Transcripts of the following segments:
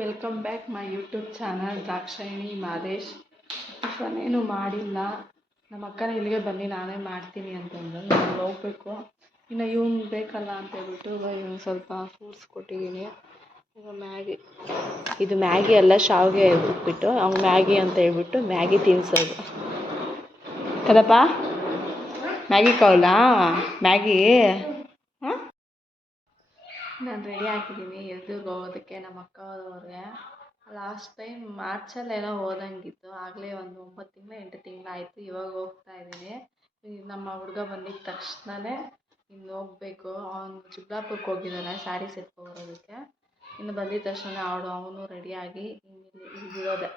Welcome back my YouTube channel Dakshayini Madesh. ಟಿಫನೇನು ಮಾಡಿಲ್ಲ. ನಮ್ಮ ಅಕ್ಕನ ಇಲ್ಲಿಗೆ ಬನ್ನಿ ನಾನೇ ಮಾಡ್ತೀನಿ ಅಂತಂದು ನಾನು ಹೋಗ್ಬೇಕು. ಇನ್ನು ಇವ್ನು ಬೇಕಲ್ಲ ಅಂತ ಹೇಳ್ಬಿಟ್ಟು ಇವ್ನು ಸ್ವಲ್ಪ ಫ್ರೂಟ್ಸ್ ಕೊಟ್ಟಿದ್ದೀನಿ. ಈಗ ಇದು ಮ್ಯಾಗಿ ಎಲ್ಲ ಶಾವಿಗೆ ಉಪ್ಪಿಟ್ಟು ಅವ್ನು ಮ್ಯಾಗಿ ಅಂತ ಹೇಳ್ಬಿಟ್ಟು ಮ್ಯಾಗಿ ತಿನ್ನಿಸೋದು ಕದಪ್ಪ. ಮ್ಯಾಗಿ ಕವಲಾ ಮ್ಯಾಗಿ. ಹಾಂ, ನಾನು ರೆಡಿ ಆಗಿದ್ದೀನಿ ಎಲ್ರಿಗೂ ಹೋಗೋದಕ್ಕೆ. ನಮ್ಮ ಅಕ್ಕ ಅವ್ರಿಗೆ ಲಾಸ್ಟ್ ಟೈಮ್ ಮಾರ್ಚಲ್ಲೇನೋ ಹೋದಂಗಿತ್ತು. ಆಗಲೇ ಒಂದು 9 ತಿಂಗಳು 8 ತಿಂಗಳಾಯಿತು. ಇವಾಗ ಹೋಗ್ತಾ ಇದ್ದೀನಿ. ನಮ್ಮ ಹುಡುಗ ಬಂದಿದ್ದ ತಕ್ಷಣವೇ ಇನ್ನು ಹೋಗಬೇಕು. ಅವನು ಚಿಕ್ಕಬಳ್ಳಾಪುರಕ್ಕೆ ಹೋಗಿದ್ದಾನೆ ಸ್ಯಾರೀಸ್ ಎತ್ಕೊಬರೋದಕ್ಕೆ. ಇನ್ನು ಬಂದಿದ್ದ ತಕ್ಷಣ ಅವನು ರೆಡಿಯಾಗಿ ಇಲ್ಲಿ ಬಿಡೋದೆ.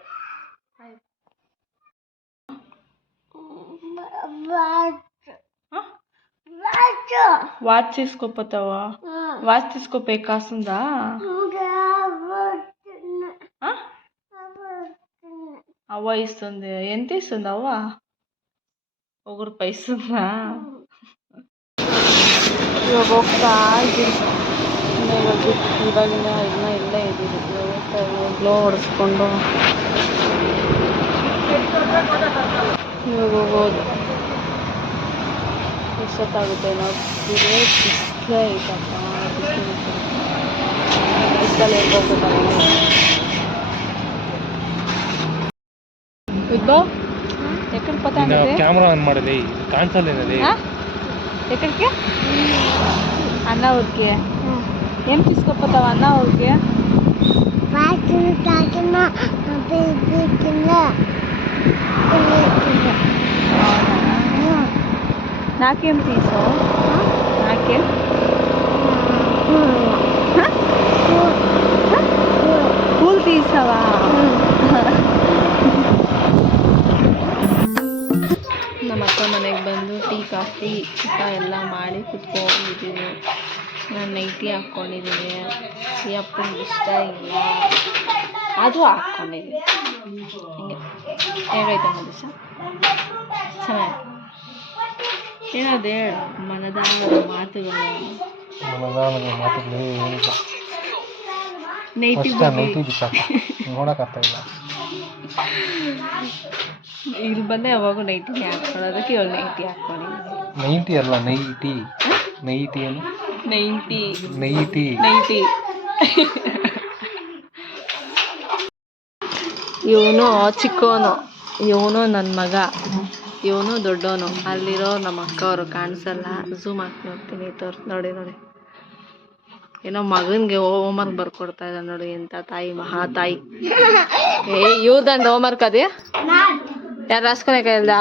ಆಯ್ತು. వాచ్ తీసుకోపోతావా? వాచ్ తీసుకోపోయి కాసుందా? అవ్వ ఇస్తుంది. ఎంత ఇస్తుంది అవ్వ? ₹1 ఇస్తుందా? ಇವಾಗ ಹೋಗ್ತಾ ಇದ್ದೀನಿ. ಇವಾಗಿನ ಇಲ್ಲೇ ಇದ್ದೀನಿ. ಗ್ಲೋ ಹೊಡೆಸ್ಕೊಂಡು ಇವಾಗ ಹೋಗೋದು. ಎಷ್ಟೊತ್ತಾಗುತ್ತೆ ನಾವು ಬಿಸಿಲೇ ಐತಪ್ಪ. ಬಿಸಿಲಲ್ಲಿ ಹೋಗ್ಬೇಕಲ್ಲ. విద్భవ్ ఎక్కడికి పోతా కెమెరా ఆన్ ಮಾಡಲಿ కాన్సలేనది ఎక్కడికి? అన్న ఊరికి. ఏం తీసుకుపోతావు అన్న ఊరికి? నాకేం తీసావు? నాకేం పూలు తీసావా? ನಮ್ಮ ಅಕ್ಕ ಮನೆಗೆ ಬಂದು ಟೀ ಕಾಫಿ ಊಟ ಎಲ್ಲ ಮಾಡಿ ಕುತ್ಕೊಂಡಿದ್ದೀನಿ. ನಾನು ನೈಟಿ ಹಾಕ್ಕೊಂಡಿದ್ದೀನಿ. ಈ ಅಪ್ಪನಿಗೆ ಇಷ್ಟ ಇಲ್ಲ, ಅದು ಹಾಕ್ಕೊಂಡಿದ್ದೀನಿ. ಹಿಂಗೆ ಹೇಗೈತೆ ಮನುಷ್ಯ ಚೆನ್ನಾಗಿ ಹೇಳೋದು ಹೇಳು. ಮನದಾಳದ ಮಾತುಗಳು ನೈಟಿ ನೋಡೋಕ್ಕಾಗ್ತಾಯಿಲ್ಲ. ಇಲ್ಲಿ ಬಂದೆ ಯಾವಾಗ ನೈಟಿನೇ ಹಾಕ್ಕೊಳ್ಳೋದಕ್ಕೆ ಇವಾಗ ನೈಟಿ ಹಾಕ್ಕೊಂಡಿದ್ದೀನಿ. ನೈಟಿ ಅಲ್ಲ ನೈಟಿ. ನೈಟಿ ಅಲ್ಲ ನೈಟಿ ನೈಟಿ ನೈಟಿ. ಇವನು ಚಿಕ್ಕವನು, ಇವನು ನನ್ನ ಮಗ, ಇವನು ದೊಡ್ಡವನು. ಅಲ್ಲಿರೋ ನಮ್ಮ ಅಕ್ಕವರು ಕಾಣಿಸಲ್ಲ. ಝೂಮ್ ಹಾಕಿ ನೋಡ್ತೀನಿ. ನೋಡಿ ಏನೋ ಮಗನಿಗೆ ಹೋಮ್ವರ್ಕ್ ಬರ್ಕೊಡ್ತಾ ಇದ್ದಾನೆ ನೋಡಿ. ಎಂಥ ತಾಯಿ, ಮಹಾ ತಾಯಿ. ಇವ್ದಂಡು ಹೋಮ್ವರ್ಕ್ ಅದೇ ಯಾರು ರಾಸ್ಕೊಳಕ ಇಲ್ದ?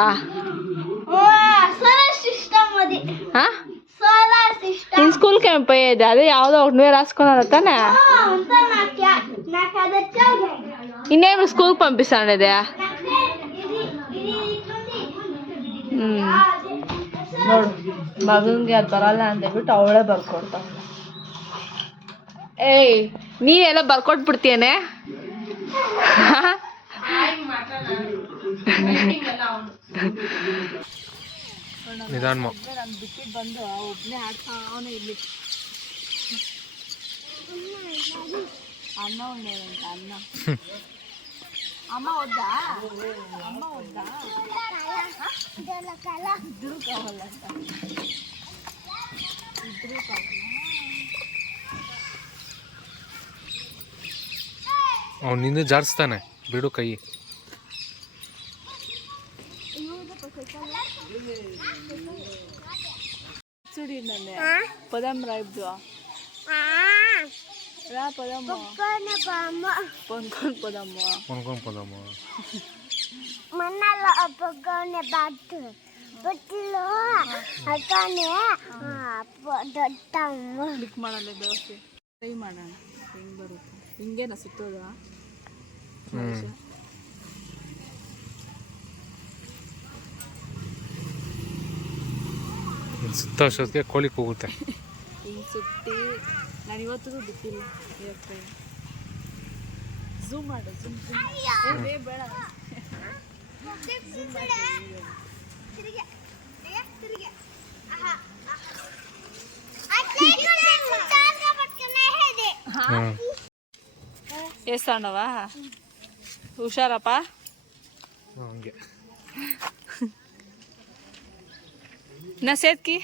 ನಿನ್ ಸ್ಕೂಲ್ಗೆ పోయేది అదే ಯಾವುದೋ నువ్వే రాసుకున్నావు ತಾనే. ಇನ್ನೇನು ಸ್ಕೂಲ್ಗೆ పంపిస్తాండేది? ನೋಡು ಮಗನಿಗೆ ಅದು ಬರಲ್ಲ ಅಂತ ಹೇಳ್ಬಿಟ್ಟು ಅವಳೇ ಬರ್ಕೊಡ್ತಾಳೆ. ಏಯ್ ನೀನೆಲ್ಲ ಬರ್ಕೊಟ್ಬಿಡ್ತೀಯನೆ. ನಿಧಾನ ನಾನು ಬಿಟ್ಟಿದ್ದು ಬಂದು ಒಬ್ಬನೇ ಆಡ್ತಾವನೇ ಇಲ್ಲಿ. ಅನ್ನ ಉಂಡೇವಂತ ಅನ್ನ. ಅಮ್ಮ ಒದ್ದಾ ಇದ್ರೂ ಕಾವಲ್ಲ ಅಂತ ಇದ್ರೂ ಕಾವಲ್ಲ. ಅವನಿಂದ ಜಾರಿಸ್ತಾನೆ ಬಿಡು ಕೈ. చూడు నన్ను పదం రా ఇప్పుడు రా పదము పొందుకొని మన్నలో పొగనే బాటు బొట్టులో ಅತಾನೆ ದೊಡ್ಡಮ್ಮ ಕ್ಲಿಕ್ ಮಾಡಲ್ಲ ದೋಸೆ ಫ್ರೈ ಮಾಡೋಣ. ಹೆಂಗೆ ಬರುತ್ತೆ? ಹಿಂಗೇನ ಸುತ್ತೋದ? ಸುತ್ತ ಅಷ್ಟೊತ್ತಿಗೆ ಕೋಳಿ ಕೂಗುತ್ತೆ. ಹಿಂಗೆ ಸುತ್ತಿ ನಾನು ಇವತ್ತಿಗೂ ಬಿಟ್ಟಿಲ್ಲ. ಝೂಮ್ ಮಾಡು. ಝೂಮ್ ಬೇಡ. ಏಸಣ್ಣವ ಹುಷಾರಪ್ಪ. ಹಂಗೆ ನಾ ಸೇತ್ಕಿ.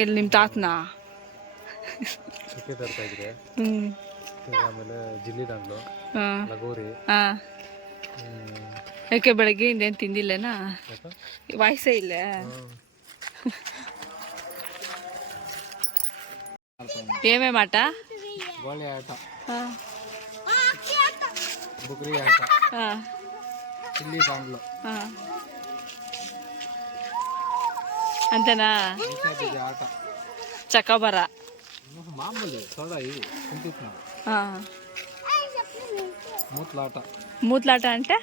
ಎಲ್ಲಿ ನಿಮ್ಮ ತಾತನ? ಸುಕ್ಕೆ ತರ್ತಾ ಇದ್ರೆ ಆಮೇಲೆ ಜಿಲ್ಲಿ ದಂಡ್ಲು ಲಗೋರಿ. ಯಾಕೆ ಬೆಳಗ್ಗೆ ಇನ್ನೇನು ತಿಂದಿಲ್ಲನಾ? ವಯಸ್ಸೇ ಇಲ್ಲ. ಏಮೇ ಮಾಟ? ಗೋಳಿ ಆಟ, ಹಾಂ ಬುಗುರಿ ಆಟ, ಹಾಂ ಜಿಲ್ಲಿ ದಂಡ್ಲು, ಹಾಂ ಅಂತನಾ? ಬೀಜ ಆಟ, ಚಕಬರ, ಮಾಮೂಲಿ ಸೋಡಾ ಇವು ಕುಂತಿತ್ತು ನಾವು. ಹಾಂ ಮೂತ್ಲಾಟ. ಮೂತ್ಲಾಟ అంటే?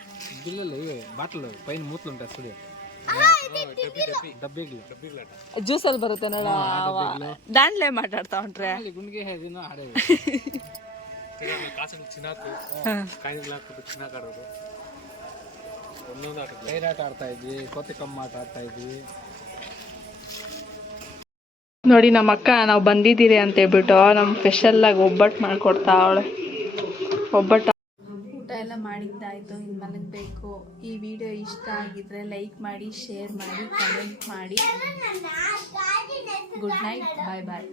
బిల్లలు ఇవే బాటలు పైన మూతలు ఉంటాయి చూడు, డబ్బీగ్లు. ಜ್ಯೂಸಲ್ಲಿ ಬರುತ್ತೆ ನೋಡ, ದಾಂಡ್ಲೆ ಮಾತಾಡ್ತಾ ಹೊಂಟ್ರೆ ಗುಂಡಿಗೆ ಹೇದಿನೋ ಆಡೇವಿ. ಕಾಸು ಚಿನ್ನಾಕು ಕಾಯಿಗಳು ಹಾಕ್ಬಿಟ್ಟು ಚಿನ್ನಾಕ್ ಆಡೋದು. ಒಂದೊಂದು ಆಟ, ಕೈರಾಟ ಆಡ್ತಾ ಇದ್ವಿ, ಕೋತಿ ಕಮ್ಮ ಆಟ ಆಡ್ತಾ ಇದ್ವಿ. ನೋಡಿ ನಮ್ಮ ಅಕ್ಕ ನಾವು ಬಂದಿದ್ದೀರಿ ಅಂತ ಹೇಳ್ಬಿಟ್ಟು ನಮ್ಮ ಸ್ಪೆಷಲ್ಲಾಗಿ ಒಬ್ಬಟ್ಟು ಮಾಡಿಕೊಡ್ತಾ ಅವಳೆ. ಒಬ್ಬಟ್ಟು ಊಟ ಎಲ್ಲ ಮಾಡಿದ್ದಾಯಿತು, ಇನ್ನು ಮಲಗಬೇಕು. ಈ ವಿಡಿಯೋ ಇಷ್ಟ ಆಗಿದ್ರೆ ಲೈಕ್ ಮಾಡಿ, ಶೇರ್ ಮಾಡಿ, ಕಮೆಂಟ್ ಮಾಡಿ. ಗುಡ್ ನೈಟ್, ಬಾಯ್ ಬಾಯ್.